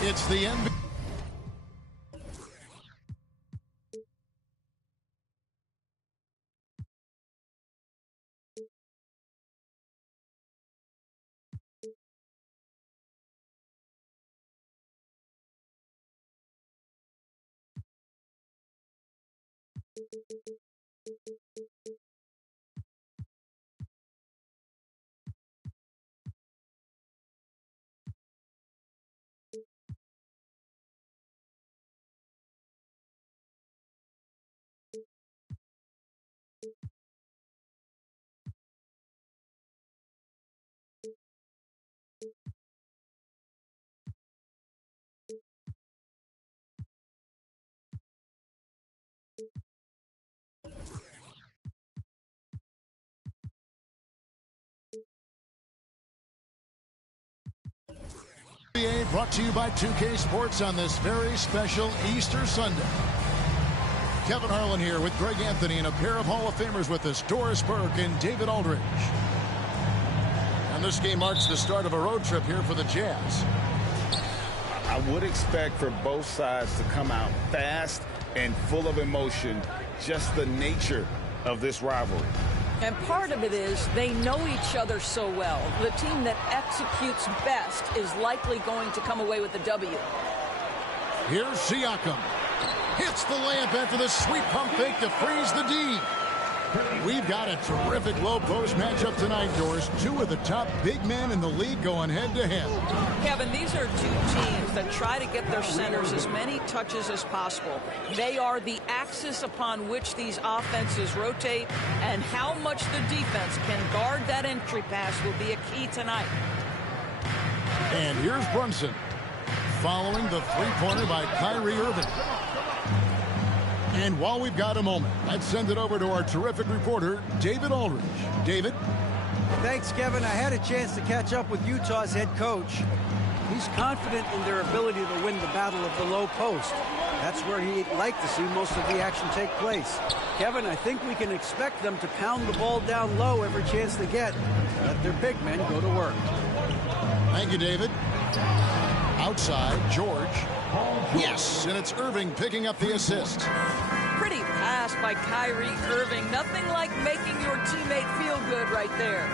It's the NBA. Brought to you by 2K Sports on this very special Easter Sunday. Kevin Harlan here with Greg Anthony and a pair of Hall of Famers with us, Doris Burke and David Aldridge. And this game marks the start of a road trip here for the Jazz. I would expect for both sides to come out fast and full of emotion, just the nature of this rivalry. And part of it is they know each other so well. The team that executes best is likely going to come away with the W. Here's Siakam. Hits the layup after the sweet pump fake to freeze the D. We've got a terrific low post matchup tonight, Doris. Two of the top big men in the league going head-to-head. Kevin, these are two teams that try to get their centers as many touches as possible. They are the axis upon which these offenses rotate, and how much the defense can guard that entry pass will be a key tonight. And here's Brunson, following the three-pointer by Kyrie Irving. And while we've got a moment, let's send it over to our terrific reporter, David Aldridge. David? Thanks, Kevin. I had a chance to catch up with Utah's head coach. He's confident in their ability to win the battle of the low post. That's where he'd like to see most of the action take place. Kevin, I think we can expect them to pound the ball down low every chance they get. Let their big men go to work. Thank you, David. Outside, George. Yes, and it's Irving picking up the assist. Pretty pass by Kyrie Irving. Nothing like making your teammate feel good right there.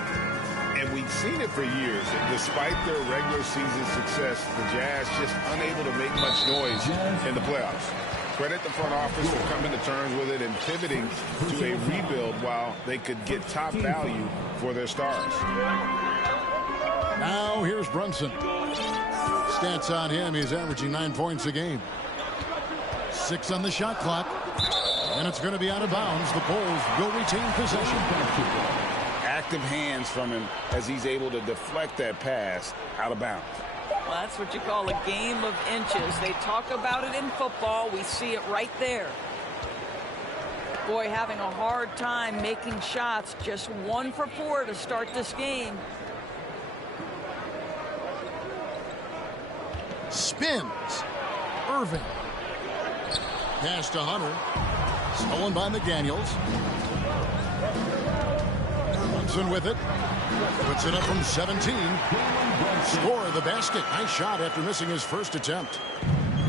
And we've seen it for years. Despite their regular season success, the Jazz just unable to make much noise in the playoffs. Credit the front office for coming to terms with it and pivoting to a rebuild while they could get top value for their stars. Now here's Brunson. Stats on him, he's averaging 9 points a game. 6 on the shot clock. And it's going to be out of bounds. The Bulls will retain possession. Active hands from him as he's able to deflect that pass out of bounds. Well, that's what you call a game of inches. They talk about it in football. We see it right there. Boy, having a hard time making shots. Just 1 for 4 to start this game. Spins. Irving. Pass to Hunter. Stolen by McDaniels. Brunson with it. Puts it up from 17. Score the basket. Nice shot after missing his first attempt.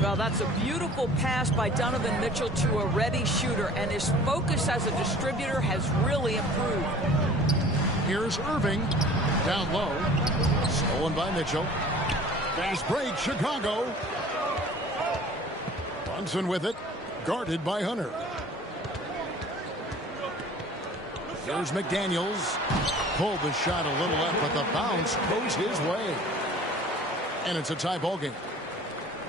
Well, that's a beautiful pass by Donovan Mitchell to a ready shooter, and his focus as a distributor has really improved. Here's Irving. Down low. Stolen by Mitchell. Fast break, Chicago. Brunson with it. Guarded by Hunter. Here's McDaniels. Pulled the shot a little left, but the bounce goes his way. And it's a tie ball game.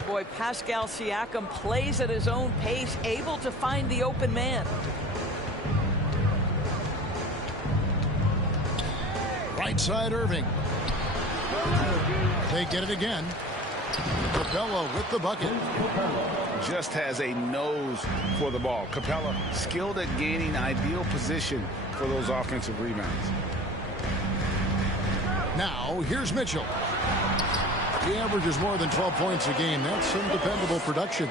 Boy, Pascal Siakam plays at his own pace, able to find the open man. Right side, Irving. They get it again. Capella with the bucket. Just has a nose for the ball. Capella skilled at gaining ideal position for those offensive rebounds. Now, here's Mitchell. He averages more than 12 points a game. That's some dependable production.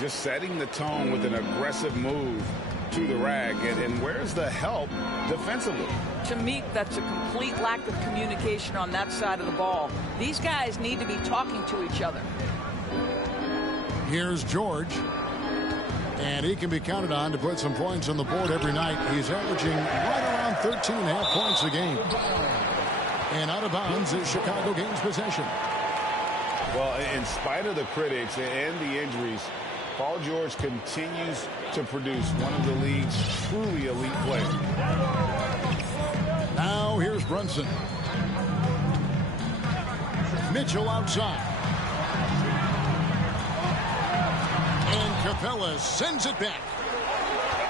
Just setting the tone with an aggressive move to the rag. And where's the help defensively? To me, that's a complete lack of communication on that side of the ball. These guys need to be talking to each other. Here's George. And he can be counted on to put some points on the board every night. He's averaging right around 13.5 points a game. And out of bounds as Chicago gains possession. Well, in spite of the critics and the injuries, Paul George continues to produce one of the league's truly elite players. Now here's Brunson. Mitchell outside. And Capella sends it back.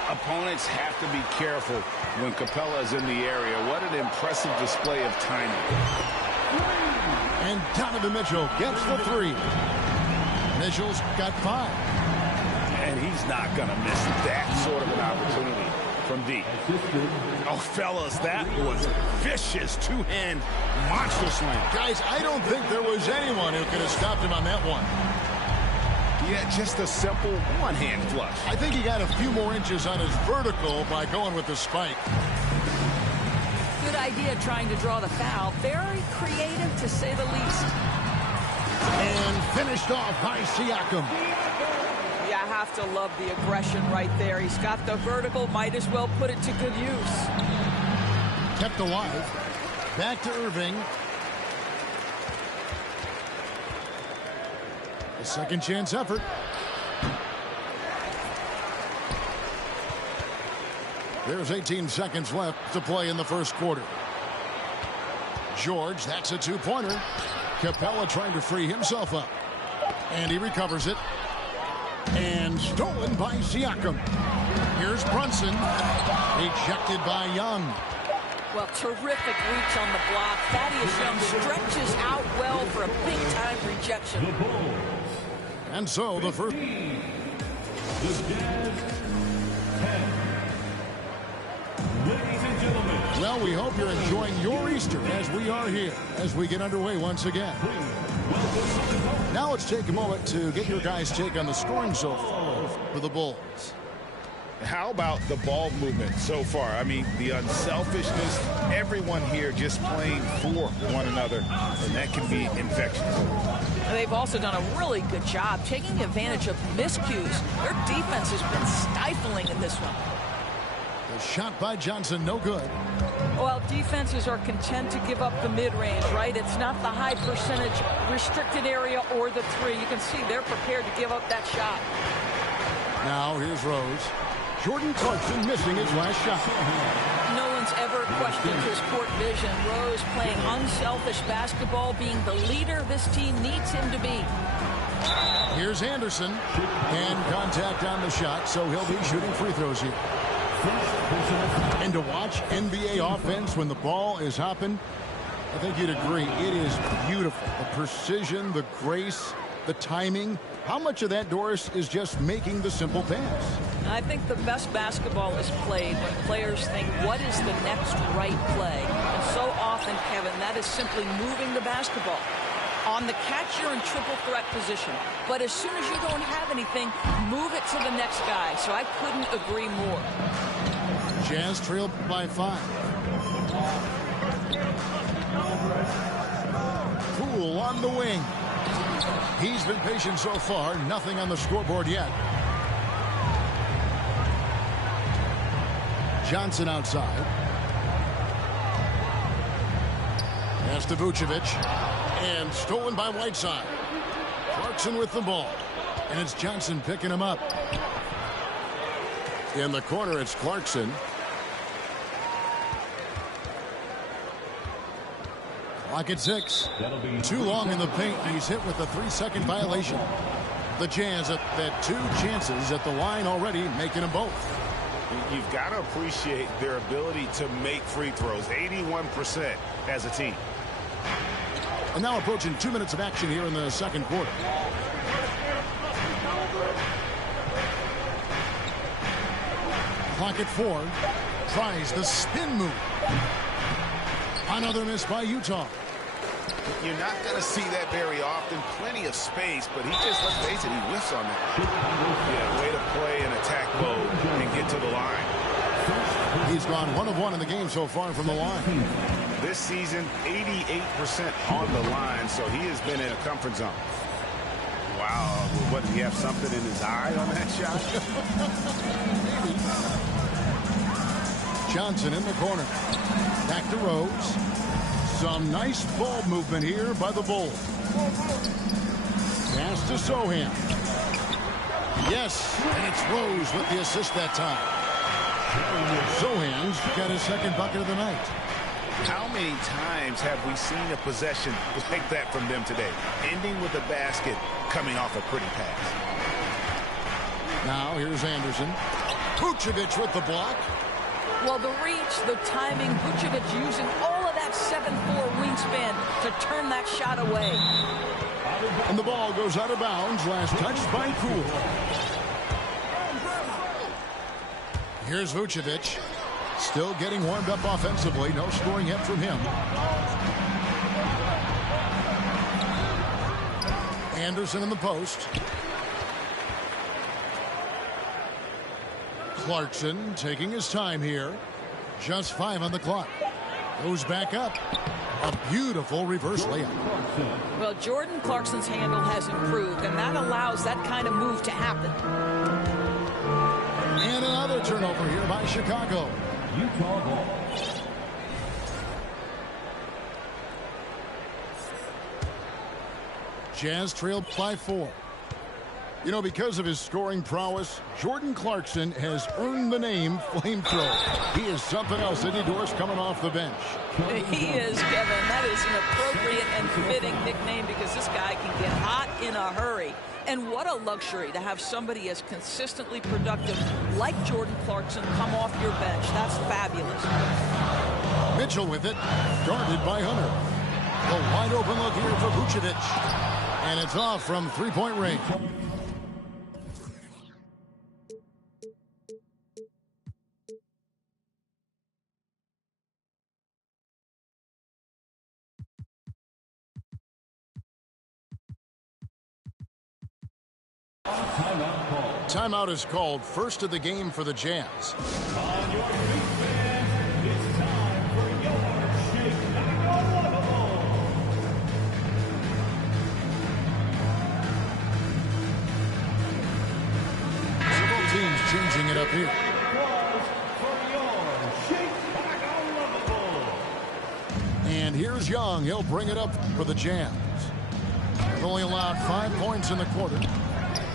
Opponents have to be careful when Capella is in the area. What an impressive display of timing. And Donovan Mitchell gets the three. Mitchell's got 5. And he's not going to miss that sort of an opportunity from deep. Oh, fellas, that was vicious two-hand monster slam. Guys, I don't think there was anyone who could have stopped him on that one. Yeah, just a simple one-hand flush. I think he got a few more inches on his vertical by going with the spike. Good idea trying to draw the foul. Very creative, to say the least. And finished off by Siakam. Yeah, I have to love the aggression right there. He's got the vertical, might as well put it to good use. Kept alive. Back to Irving. A second chance effort. There's 18 seconds left to play in the first quarter. George, that's a two-pointer. Capella trying to free himself up. And he recovers it. And stolen by Siakam. Here's Brunson. Ejected by Young. Well, terrific reach on the block. Thaddeus Young stretches out well for a big-time rejection. And so the first. Well, we hope you're enjoying your Easter as we are here, as we get underway once again. Now let's take a moment to get your guys' take on the scoring so far for the Bulls. How about the ball movement so far? I mean, the unselfishness, everyone here just playing for one another, and that can be infectious. They've also done a really good job taking advantage of miscues. Their defense has been stifling in this one. The shot by Johnson, no good. Well, defenses are content to give up the mid-range, right? It's not the high percentage restricted area or the three. You can see they're prepared to give up that shot. Now here's Rose. Jordan Clarkson missing his last shot. No one's ever questioned his court vision. Rose playing unselfish basketball, being the leader this team needs him to be. Here's Anderson. And contact on the shot, so he'll be shooting free throws here. And to watch NBA offense when the ball is hopping, I think you'd agree, it is beautiful. The precision, the grace, the timing. How much of that, Doris, is just making the simple pass? I think the best basketball is played when players think, what is the next right play? And so often, Kevin, that is simply moving the basketball. On the catch, you're in triple threat position. But as soon as you don't have anything, move it to the next guy. So I couldn't agree more. Jazz trailed by 5. Poole on the wing. He's been patient so far. Nothing on the scoreboard yet. Johnson outside. Pass to Vucevic. And stolen by Whiteside. Clarkson with the ball. And it's Johnson picking him up. In the corner, it's Clarkson. Clock at 6. Too long in the paint. He's hit with a 3-second violation. The Jazz at 2 chances at the line already, making them both. You've got to appreciate their ability to make free throws. 81% as a team. And now approaching 2 minutes of action here in the second quarter. Clock at 4. Tries the spin move. Another miss by Utah. You're not going to see that very often. Plenty of space, but he just, let's face it, he whiffs on that. Yeah, way to play in attack mode and get to the line. He's gone 1 of 1 in the game so far from the line. This season, 88% on the line, so he has been in a comfort zone. Wow, what, did he have something in his eye on that shot? Johnson in the corner. Back to Rose. Some nice ball movement here by the Bulls. Pass to Sohan. Yes, and it's Rose with the assist that time. Sohan's got his second bucket of the night. How many times have we seen a possession like that from them today? Ending with a basket, coming off a pretty pass. Now here's Anderson. Vucevic with the block. Well, the reach, the timing, Vucevic using all of that 7'4" wingspan to turn that shot away. And the ball goes out of bounds. Last touched by Poole. Here's Vucevic. Still getting warmed up offensively. No scoring yet from him. Anderson in the post. Clarkson taking his time here. Just 5 on the clock. Goes back up. A beautiful reverse layup. Well, Jordan Clarkson's handle has improved, and that allows that kind of move to happen. And another turnover here by Chicago. Utah ball. Jazz trailed by 4. You know, because of his scoring prowess, Jordan Clarkson has earned the name Flamethrower. He is something else, isn't he, Doris, coming off the bench? He is, Kevin. That is an appropriate and fitting nickname because this guy can get hot in a hurry. And what a luxury to have somebody as consistently productive like Jordan Clarkson come off your bench. That's fabulous. Mitchell with it, guarded by Hunter. A wide open look here for Vucevic. And it's off from 3-point range. Timeout is called, first of the game for the Jazz. On your feet, fans, it's time for your Chicago Ball. Several teams changing it up here. And here's Young. He'll bring it up for the Jazz. They've only allowed 5 points in the quarter.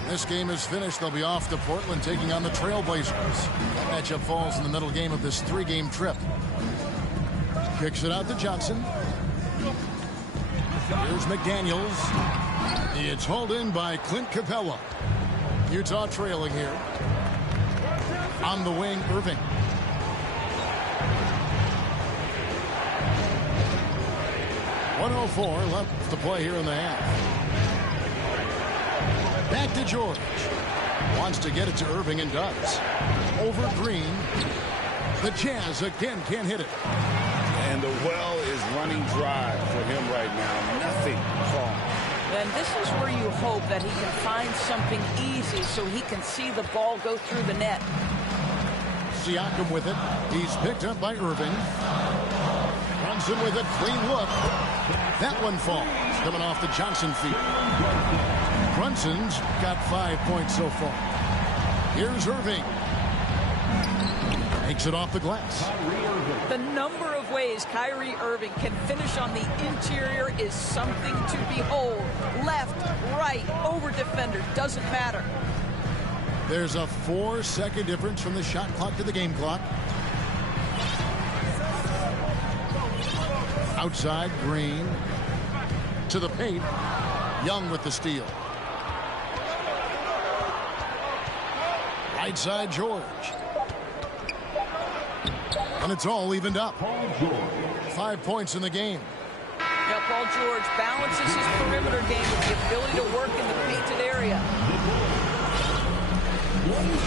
This game is finished. They'll be off to Portland taking on the Trailblazers. That matchup falls in the middle game of this 3-game trip. Kicks it out to Johnson. Here's McDaniels. It's hauled in by Clint Capella. Utah trailing here. On the wing, Irving. .104 left to play here in the half. Back to George. Wants to get it to Irving and does. Over Green. The Jazz again can't hit it. And the well is running dry for him right now. Nothing falling. And this is where you hope that he can find something easy so he can see the ball go through the net. Siakam with it. He's picked up by Irving. From Brunson with a clean look. That one falls, coming off the Johnson feet. Brunson's got 5 points so far. Here's Irving. Makes it off the glass. The number of ways Kyrie Irving can finish on the interior is something to behold. Left, right, over defender, doesn't matter. There's a 4-second difference from the shot clock to the game clock. Outside, Green to the paint. Young with the steal. Right side, George. And it's all evened up. 5 points in the game. Now, Paul George balances his perimeter game with the ability to work in the painted area.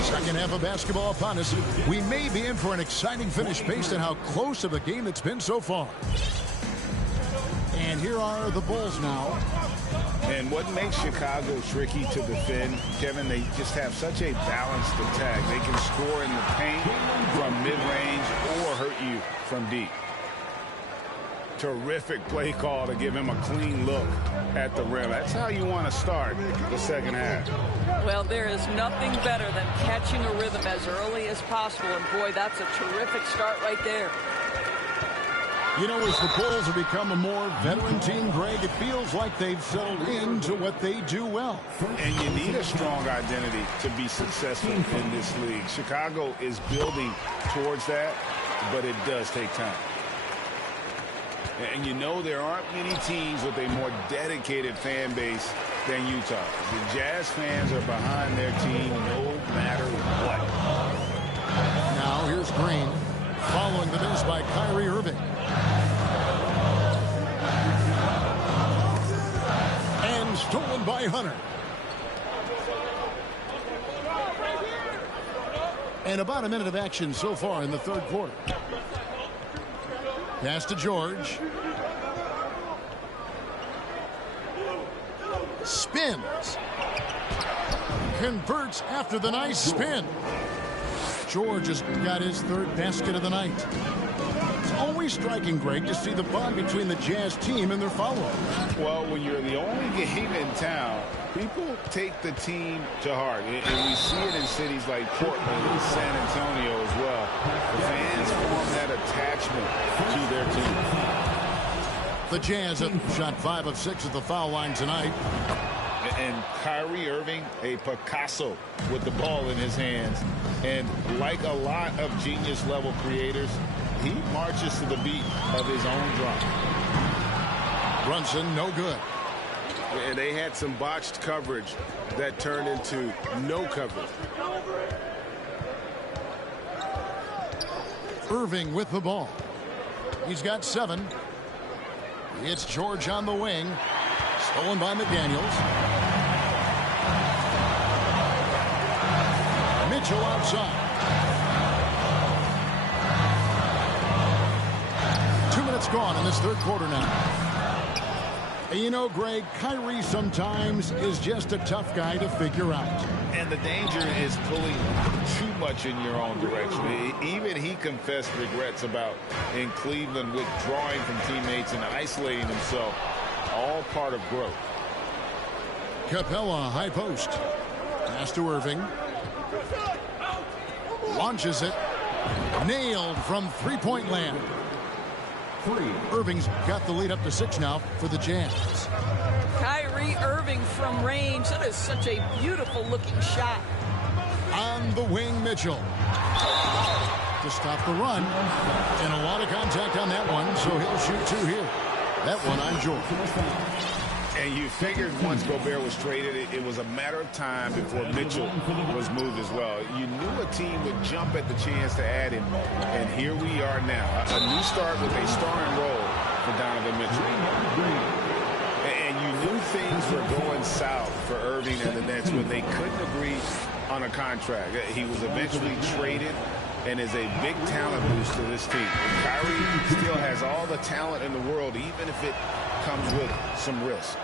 Second half of basketball upon us. We may be in for an exciting finish based on how close of a game it's been so far. And here are the Bulls now. And what makes Chicago tricky to defend, Kevin, they just have such a balanced attack. They can score in the paint from mid-range or hurt you from deep. Terrific play call to give him a clean look at the rim. That's how you want to start the second half. Well, there is nothing better than catching a rhythm as early as possible. And, boy, that's a terrific start right there. You know, as the Bulls have become a more veteran team, Greg, it feels like they've settled into what they do well. And you need a strong identity to be successful in this league. Chicago is building towards that, but it does take time. And you know there aren't many teams with a more dedicated fan base than Utah. The Jazz fans are behind their team no matter what. Now here's Green following the miss by Kyrie Irving. And stolen by Hunter. And about a minute of action so far in the third quarter. Pass to George. Spins. Converts after the nice spin. George has got his third basket of the night. It's always striking, Greg, to see the bond between the Jazz team and their follow-up. Well, when you're the only game in town, people take the team to heart. And we see it in cities like Portland and San Antonio as well. The fans form that attachment to their team. The Jazz have shot 5 of 6 at the foul line tonight. And Kyrie Irving, a Picasso with the ball in his hands. And like a lot of genius-level creators, he marches to the beat of his own drum. Brunson, no good. And they had some botched coverage that turned into no coverage. Irving with the ball. He's got 7. It's George on the wing. Stolen by McDaniels. Mitchell outside. 2 minutes gone in this third quarter now. You know, Greg, Kyrie sometimes is just a tough guy to figure out. And the danger is pulling too much in your own direction. Even he confessed regrets about in Cleveland withdrawing from teammates and isolating himself. All part of growth. Capella, high post. Pass to Irving. Launches it. Nailed from three-point land. Irving's got the lead up to 6 now for the Jazz. Kyrie Irving from range. That is such a beautiful looking shot. On the wing, Mitchell. To stop the run. And a lot of contact on that one, so he'll shoot 2 here. That one on George. And you figured once Gobert was traded, it was a matter of time before Mitchell was moved as well. You knew a team would jump at the chance to add him. And here we are now. A new start with a starring role for Donovan Mitchell. And you knew things were going south for Irving and the Nets when they couldn't agree on a contract. He was eventually traded and is a big talent boost to this team. Kyrie still has all the talent in the world, even if it comes with some risk.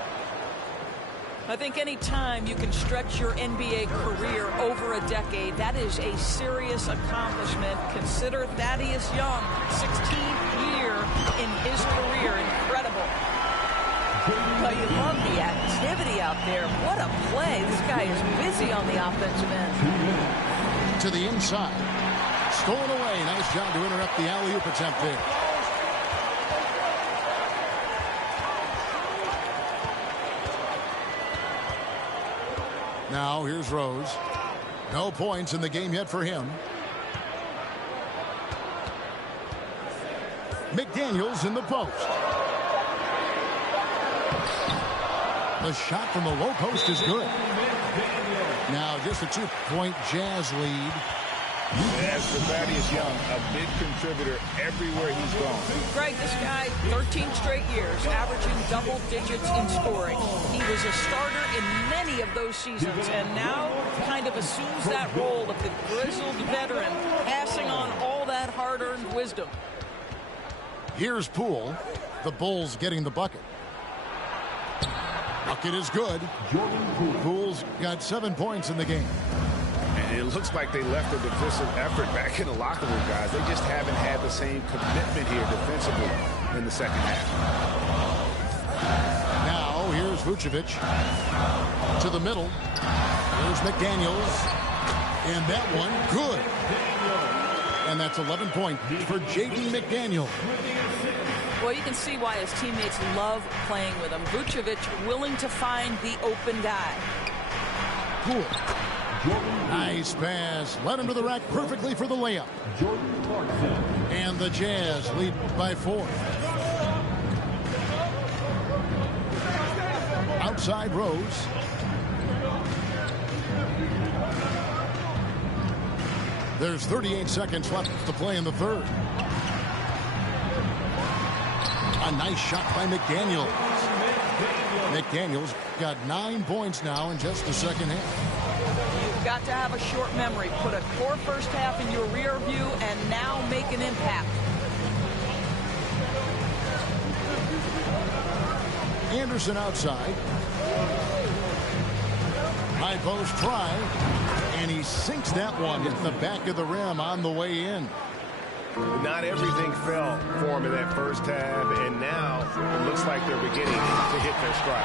I think any time you can stretch your NBA career over a decade, that is a serious accomplishment. Consider Thaddeus Young, 16th year in his career. Incredible. But you love the activity out there. What a play. This guy is busy on the offensive end. To the inside. Stolen away. Nice job to interrupt the alley-oop attempt there. Now here's Rose. No points in the game yet for him. McDaniels in the post. The shot from the low post is good. Now just a 2-point Jazz lead. As for Thaddeus Young, a big contributor everywhere he's gone. Greg, this guy, 13 straight years, averaging double digits in scoring. He was a starter in many of those seasons, and now kind of assumes that role of the grizzled veteran, passing on all that hard-earned wisdom. Here's Poole. The Bulls getting the bucket. Bucket is good. Poole's got 7 points in the game. And it looks like they left a defensive effort back in the locker room, guys. They just haven't had the same commitment here defensively in the second half. Now here's Vucevic to the middle. There's McDaniels. And that one, good. And that's 11 points for Jaden McDaniel. Well, you can see why his teammates love playing with him. Vucevic willing to find the open guy. Poole. Nice pass. Led him to the rack perfectly for the layup. And the Jazz lead by 4. Outside Rose. There's 38 seconds left to play in the third. A nice shot by McDaniels. McDaniels got 9 points now in just the second half. You've got to have a short memory. Put a core first half in your rear view and now make an impact. Anderson outside. High post try. And he sinks that one at the back of the rim on the way in. Not everything fell for him in that first half, and now it looks like they're beginning to hit their stride.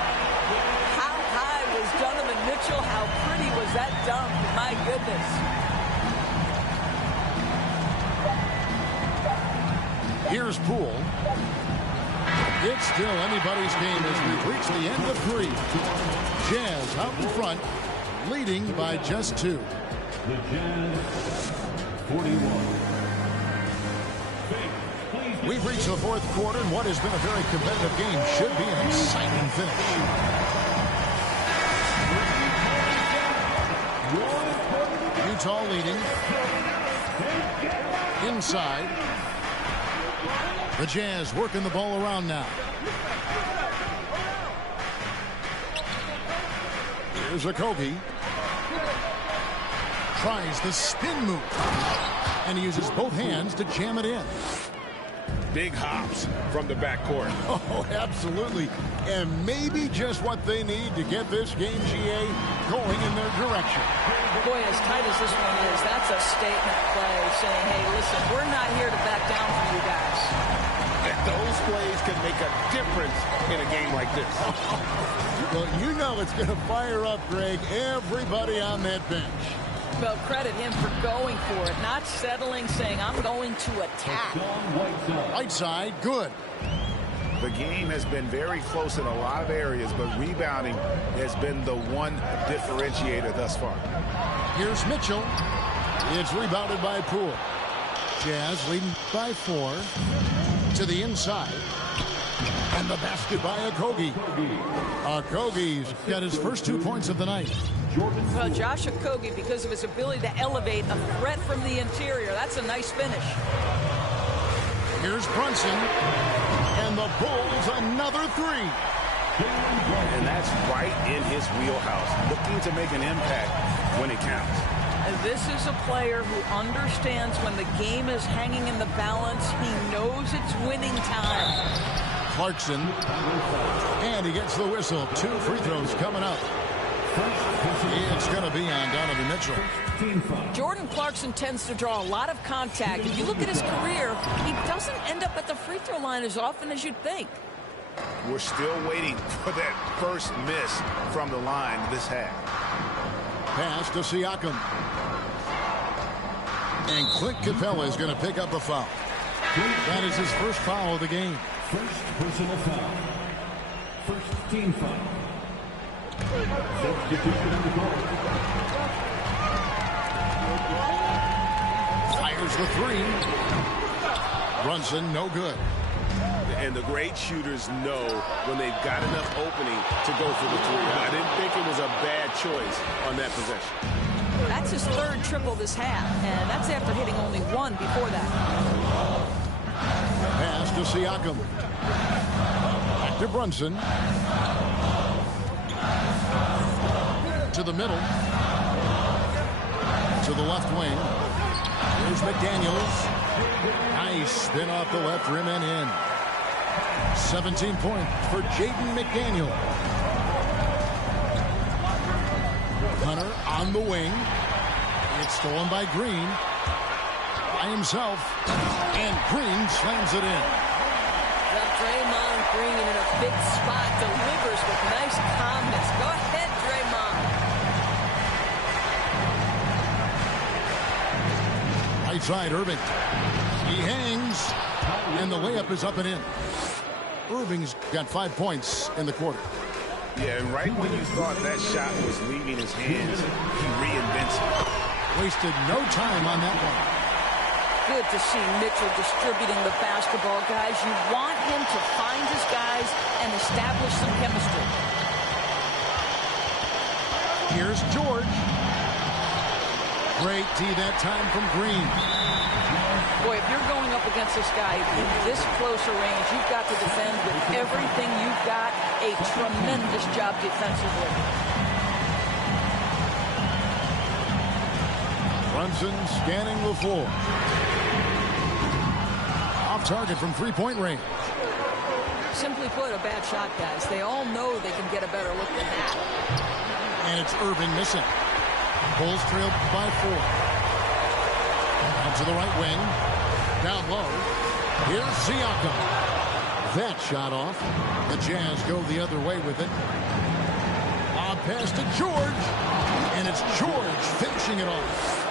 How high was Donovan Mitchell? How pretty was that dunk? My goodness. Here's Poole. It's still anybody's game as we've reached the end of 3. Jazz out in front, leading by just 2. The Jazz 41. We've reached the fourth quarter, and what has been a very competitive game should be an exciting finish. Utah leading. Inside. The Jazz working the ball around now. Here's Okogie. Tries the spin move. And he uses both hands to jam it in. Big hops from the backcourt. Oh, absolutely. And maybe just what they need to get this game, GA, going in their direction. Boy, as tight as this one is, that's a statement play saying, hey, listen, we're not here to back down for you guys. And those plays can make a difference in a game like this. Well, you know it's going to fire up, Greg, everybody on that bench. Well, credit him for going for it, not settling, saying, I'm going to attack. Whiteside, good. The game has been very close in a lot of areas, but rebounding has been the one differentiator thus far. Here's Mitchell. It's rebounded by Poole. Jazz leading by 4 to the inside. And the basket by Okogie. Okogie's got his first 2 points of the night. Well, Josh Okogie, because of his ability to elevate a threat from the interior, that's a nice finish. Here's Brunson. And the Bulls another 3. And that's right in his wheelhouse, looking to make an impact when it counts. And this is a player who understands when the game is hanging in the balance. He knows it's winning time. Clarkson. And he gets the whistle. 2 free throws coming up. It's going to be on Donovan Mitchell. Jordan Clarkson tends to draw a lot of contact. If you look at his career, he doesn't end up at the free throw line as often as you'd think. We're still waiting for that first miss from the line this half. Pass to Siakam. And Clint Capella is going to pick up a foul. That is his first foul of the game. First personal foul. First team foul. Substitution on the court. Fires the 3. Brunson, no good. And the great shooters know when they've got enough opening to go for the 3. I didn't think it was a bad choice on that possession. That's his 3rd triple this half, and that's after hitting only 1 before that. Pass to Siakam. Back to Brunson. To the middle. To the left wing. Here's McDaniels. Nice spin off the left rim and in. 17 points for Jaden McDaniel. Hunter on the wing. It's stolen by Green. By himself. And Green slams it in. Well, Draymond Green in a big spot delivers with nice calmness. Go ahead, Draymond. Right side, Irving. He hangs. And the layup is up and in. Irving's got 5 points in the quarter. Yeah, and right when you thought that shot was leaving his hands, he reinvents it. Wasted no time on that one. Good to see Mitchell distributing the basketball, guys. You want him to find his guys and establish some chemistry. Here's George. Great D that time from Green. Boy, if you're going up against this guy in this closer range, you've got to defend with everything you've got. A tremendous job defensively. Brunson scanning the floor. Off target from 3-point range. Simply put, a bad shot, guys. They all know they can get a better look than that. And it's Irving missing. Bulls trailed by 4. Out to the right wing. Down low. Here's Siakam. That shot off. The Jazz go the other way with it. Lob pass to George. And it's George finishing it off.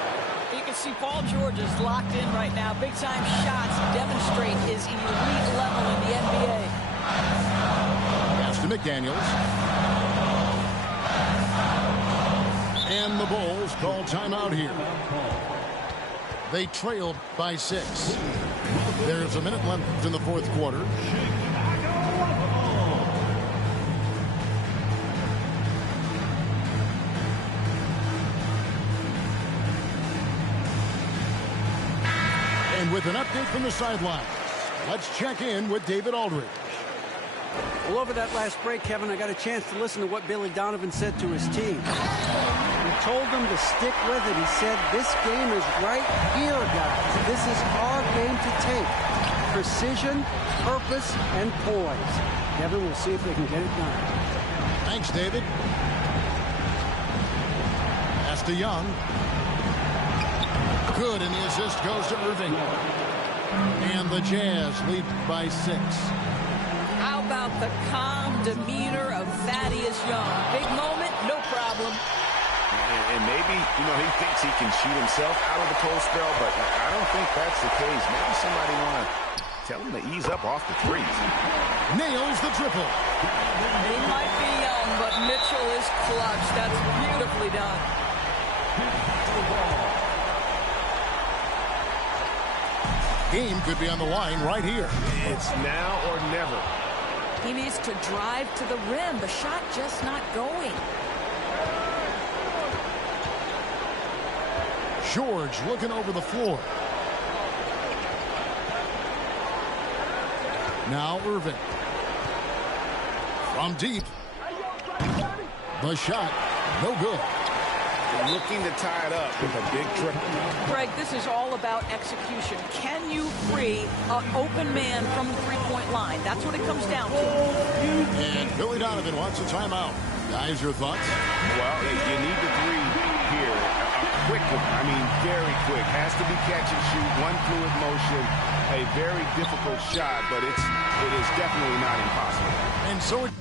You can see Paul George is locked in right now. Big-time shots demonstrate his elite level in the NBA. Pass to McDaniels. And the Bulls call timeout here. They trailed by 6. There's a minute left in the 4th quarter. And with an update from the sidelines, let's check in with David Aldridge. Well, over that last break, Kevin, I got a chance to listen to what Billy Donovan said to his team. He told them to stick with it. He said, this game is right here, guys. This is our game to take. Precision, purpose, and poise. Kevin, we'll see if they can get it done. Thanks, David. Pass to Young. Good, and the assist goes to Irving. And the Jazz lead by 6. How about the calm demeanor of Thaddeus Young? Big moment, no problem. And maybe, he thinks he can shoot himself out of the cold spell, but I don't think that's the case. Maybe somebody want to tell him to ease up off the threes. Nails the triple. He might be young, but Mitchell is clutch. That's beautifully done. Game could be on the line right here. It's now or never. He needs to drive to the rim. The shot just not going. George looking over the floor. Now Irving. From deep. The shot, no good. looking to tie it up with a big triple. Greg, this is all about execution. Can you free an open man from the three-point line? That's what it comes down to. And Billy Donovan wants a timeout. Guys, your thoughts? Well, you need the three here. A quick one. I mean, very quick. Has to be catch and shoot. One fluid motion. A very difficult shot, but it is definitely not impossible. And so it